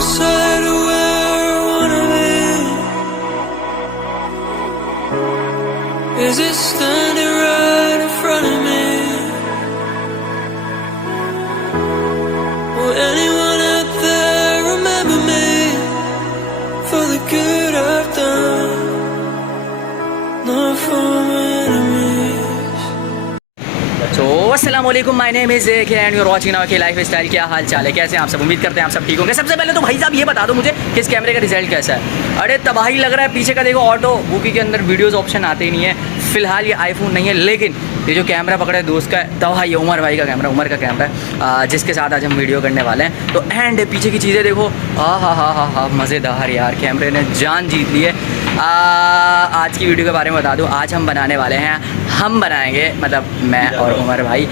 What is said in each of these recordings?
side of where I wanna be? Is it standing right in front of me? Will anyone out there remember me for the good I've done? Not for my enemies. तो अस्सलाम वालेकुम, my name is के and you're watching now के life style. क्या हाल चाल है, कैसे हैं आप सब? उम्मीद करते हैं आप सब ठीक होंगे। सबसे पहले तो भाई साहब ये बता दो मुझे कि इस कैमरे का रिजल्ट कैसा है। अरे तबाही लग रहा है। पीछे का देखो ऑटो बुकी के अंदर वीडियोस ऑप्शन आते ही नहीं है। फ़िलहाल ये आईफोन नहीं है, लेकिन ये जो कैमरा पकड़ा है दोस्त का है, तबाही है। उमर भाई का कैमरा, उमर का कैमरा है, जिसके साथ आज हम वीडियो करने वाले हैं। तो एंड पीछे की चीज़ें देखो, हा मज़ेदार यार, कैमरे ने जान जीत ली है। आज की वीडियो के बारे में बता दूं, आज हम बनाने वाले हैं, हम बनाएंगे मतलब मैं और उमर भाई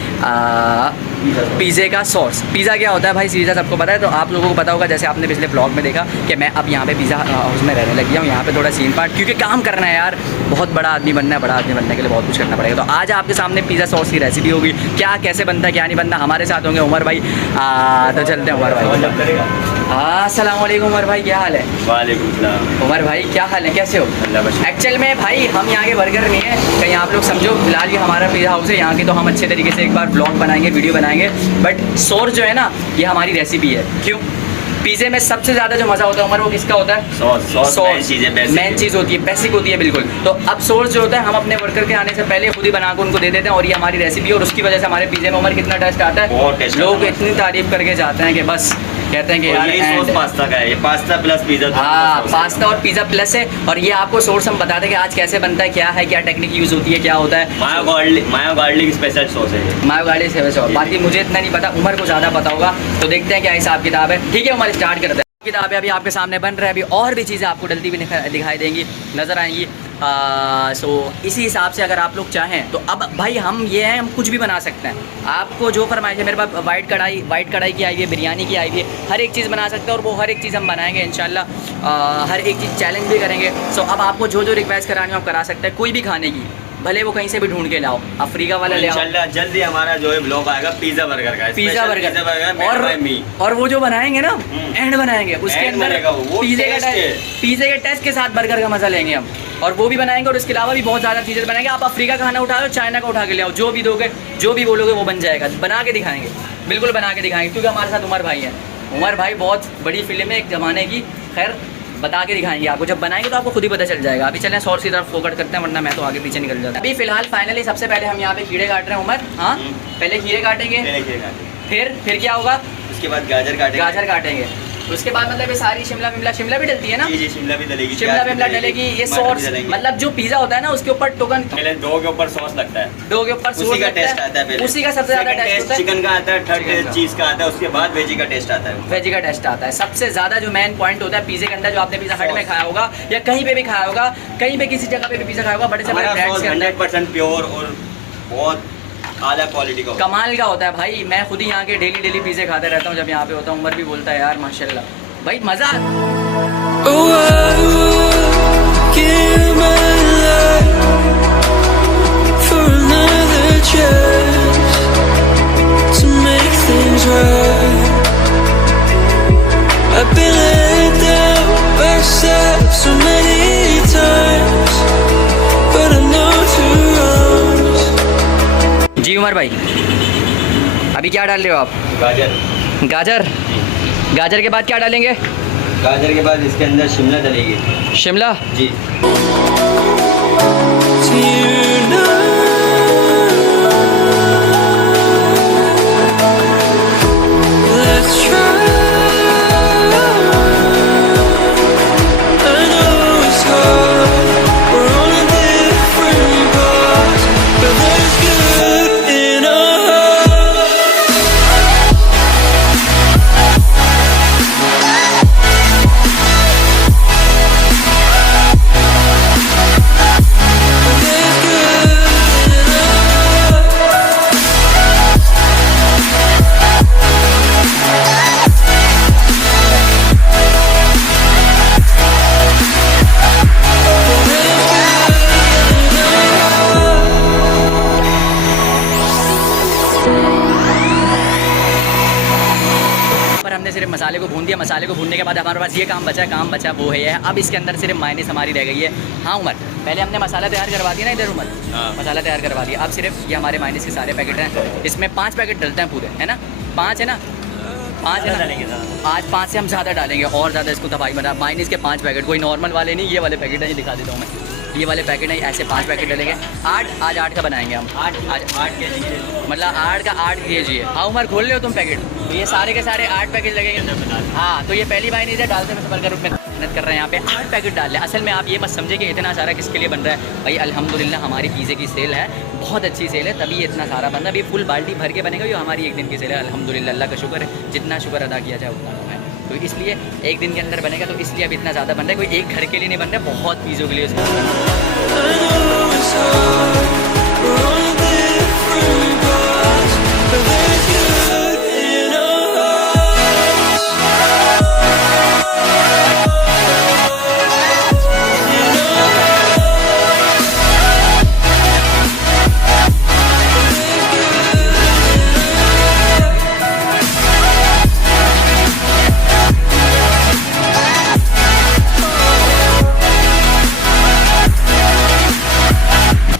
पिज़्ज़े का सॉस। पिज़्ज़ा क्या होता है भाई, पिज़्ज़ा सबको पता है। तो आप लोगों को पता होगा, जैसे आपने पिछले ब्लॉग में देखा कि मैं अब यहाँ पे पिज़्ज़ा हाउस में रहने लग गया हूँ। यहाँ पे थोड़ा सीन पार्ट, क्योंकि काम करना है यार, बहुत बड़ा आदमी बनना है। बड़ा आदमी बनने के लिए बहुत कुछ करना पड़ेगा। तो आज आपके सामने पिज़्ज़ा सॉस की रेसिपी होगी, क्या कैसे बनता है क्या नहीं बनता। हमारे साथ होंगे उमर भाई। तो चलते हैं उमर भाई। अस्सलाम वालेकुम उमर भाई, क्या हाल है? वालेकुम सलाम। उमर भाई क्या हाल है, कैसे हो? एक्चुअल में भाई हम यहाँ के बर्गर नहीं है, कहीं आप लोग समझो। फिलहाल ये हमारा पिज़्ज़ा हाउस है यहाँ की, तो हम अच्छे तरीके से एक बार ब्लॉग बनाएंगे, वीडियो बनाएंगे। बट सॉस जो है ना, ये हमारी रेसिपी है। क्यों? पिज़्ज़े में सबसे ज़्यादा जो मज़ा होता है उमर, वो किसका होता है? सॉस मेन चीज़ होती है, बेसिक होती है बिल्कुल। तो अब सॉस जो होता है, हम अपने वर्कर के आने से पहले खुद ही बना कर उनको दे देते हैं, और ये हमारी रेसिपी है। और उसकी वजह से हमारे पिज़्ज़े में उमर कितना टेस्ट आता है, लोग इतनी तारीफ करके जाते हैं कि बस कहते हैं कि यार सॉस पास्ता का है, ये पास्ता प्लस पिज़्ज़ा। हाँ, पास्ता और पिज़्ज़ा प्लस है। और ये आपको सोर्स हम बताते हैं कि आज कैसे बनता है, क्या है, क्या टेक्निक यूज़ होती है, क्या होता है। मायो गार्लिक स्पेशल सॉस है, मायो गार्लिक स्पेशल सॉस। बाकी मुझे इतना नहीं पता, उमर को ज़्यादा पता होगा। तो देखते हैं क्या हिसाब किताब है। ठीक है उमर, स्टार्ट करते हैं। किताबें अभी आपके सामने बन रहा है, अभी और भी चीज़ें आपको डलती हुई दिखाई देंगी, नज़र आएंगी। सो इसी हिसाब से अगर आप लोग चाहें तो अब भाई हम ये हैं, हम कुछ भी बना सकते हैं। आपको जो फरमाइश है, मेरे पास वाइट कढ़ाई की आई हुई है, बिरयानी की आई हुई है, हर एक चीज़ बना सकते हैं। और वो हर एक चीज़ हम बनाएंगे इंशाल्लाह। हर एक चीज़ चैलेंज भी करेंगे। सो अब आपको जो रिक्वेस्ट करानी हो आप करा सकते हैं, कोई भी खाने की, भले वो कहीं से भी ढूंढ के लाओ, अफ्रीका वाला ले आओ। इंशाल्लाह जल्दी हमारा जो है ब्लॉग आएगा पिज़्ज़ा बर्गर का, पिज़्ज़ा बर्गर और वो जो बनाएंगे ना, एंड बनाएंगे उसके अंदर पिज़्ज़े के टेस्ट के साथ बर्गर का मजा लेंगे हम, और वो भी बनाएंगे। और इसके अलावा भी बहुत ज़्यादा चीज़ें बनाएंगे। आप अफ्रीका का खाना उठा लो, चाइना का उठा के ले आओ, जो भी दोगे, जो भी बोलोगे वो बन जाएगा। बना के दिखाएंगे, बिल्कुल बना के दिखाएंगे, क्योंकि हमारे साथ उमर भाई हैं। उमर भाई बहुत बड़ी फिल्म है एक ज़माने की, खैर बता के दिखाएंगे आपको। जब बनाएंगे तो आपको खुद ही पता चल जाएगा। अभी चलें सॉस की तरफ फोकस करते हैं, वरना मैं तो आगे पीछे निकल जाता। अभी फिलहाल फाइनली सबसे पहले हम यहाँ पे खीरे काट रहे हैं उमर। हाँ, पहले खीरे काटेंगे, फिर क्या होगा? उसके बाद गाजर काटेंगे। उसके बाद मतलब ये सारी शिमला भी डलती है ना? जी, शिमला भी डलेगी, शिमला मिर्च डलेगी। ये सॉस मतलब जो पिज़्ज़ा होता है ना, उसके ऊपर टोकन डो के ऊपर सॉस लगता है, डो के ऊपर उसी का टेस्ट आता है। उसी का सबसे ज़्यादा टेस्ट होता है, चिकन का आता है, थर्ड चीज़ का आता है, उसके बाद वेजी का टेस्ट आता है। वेजी का टेस्ट आता है। सबसे ज़्यादा जो मेन पॉइंट होता है पिज़्ज़े के अंदर, जो आपने पिज़्ज़ा हट में खाया होगा या कहीं पे भी खाया होगा, कहीं पे किसी जगह पे भी पिज़्ज़ा खाया होगा, बड़े से बड़े ब्रांड्स के अंदर 100% प्योर और बहुत आला क्वालिटी का, कमाल का होता है भाई। मैं खुद ही यहाँ के डेली पिज़्ज़े खाते रहता हूँ जब यहाँ पे होता हूँ। उमर भी बोलता है यार माशाल्लाह भाई मज़ा। जी उमर भाई, अभी क्या डाल रहे हो आप? गाजर के बाद क्या डालेंगे? गाजर के बाद इसके अंदर शिमला डलेगी। शिमला जी। हमने सिर्फ मसाले को भून दिया। मसाले को भूनने के बाद हमारे पास ये काम बचा वो है अब इसके अंदर सिर्फ मायनेस हमारी रह गई है। हाँ उमर, पहले हमने मसाला तैयार करवा दिया ना इधर उमर, मसाला तैयार करवा दिया। अब सिर्फ ये हमारे मायनेस के सारे पैकेट हैं, इसमें 5 पैकेट डलते हैं पूरे, है ना? 5 है ना? 5 है ना? आज 5 से हम ज़्यादा डालेंगे और ज़्यादा इसको तबाही बना। मायनेस के 5 पैकेट, कोई नॉर्मल वाले नहीं, ये वाले पैकेट है, ये दिखा देता हूँ मैं। ये वाले पैकेट है, ऐसे 5 पैकेट डलेंगे। आज 8 का बनाएंगे हम। 8 kg, मतलब 8 का 8 kg है। हाँ उमर, खोल ले हो तुम पैकेट, तो ये सारे के सारे 8 पैकेट लगेंगे। हाँ, तो ये पहली मायनेस है, डालते में सफर कर रूप में मेहनत कर रहे हैं यहाँ पे। 8 पैकेट डाल लें। असल में आप ये मत समझे कि इतना सारा किसके लिए बन रहा है भाई। अल्हम्दुलिल्लाह हमारी पिज़्ज़े की सेल है, बहुत अच्छी सेल है, तभी ये इतना सारा बन रहा है। अभी फुल बाल्टी भर के बनेगा, ये हमारी एक दिन की सेल है। अल्हम्दुलिल्लाह, अल्लाह का शुक्र है, जितना शुक्र अदा किया जाए उतना कम है। तो इसलिए एक दिन के अंदर बनेगा, तो इसलिए अब इतना ज़्यादा बन रहा है। कोई एक घर के लिए नहीं बन रहा है, बहुत चीज़ों के लिए I know it's hard, we're on different paths, but there's good in our hearts.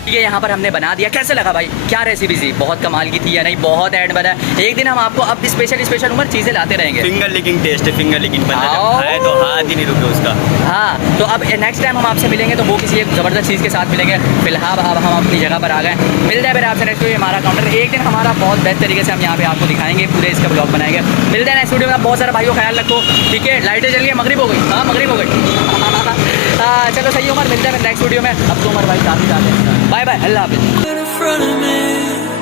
ठीक है, यहाँ पर हमने बना दिया। कैसे लगा भाई, क्या रेसिपी थी? बहुत कमाल की थी या नहीं? बहुत ऐड बना है। एक दिन हम आपको अब स्पेशल उमर चीज़ें लाते रहेंगे। फिंगर लिकिंग टेस्ट है, फिंगर लिकिंग बंदा जब खाए तो हाथ ही नहीं रुके उसका। हाँ, तो अब नेक्स्ट टाइम हम आपसे मिलेंगे तो वो किसी एक ज़बरदस्त चीज़ के साथ मिलेंगे। फिलहाल अब हम अपनी जगह पर आ गए, मिलते हैं फिर आपसे नेक्स्ट वीडियो। हमारा काउंटर एक दिन हमारा बहुत बेस्ट तरीके से हम यहाँ पे आपको दिखाएंगे, पूरे इसका ब्लॉग बनाएंगे। मिलते हैं नेक्स्ट वीडियो में। बहुत सारा भाइयों ख्याल रखो, ठीक है? लाइटें जल गई, मगरिब हो गई। हाँ मगरिब हो गई। चलो सही उमर, मिलते हैं फिर नेक्स्ट वीडियो में। अब तो उमर भाई काफ़ी ज़्यादा, बाय बाय, अल्लाह हाफिज़। In front of me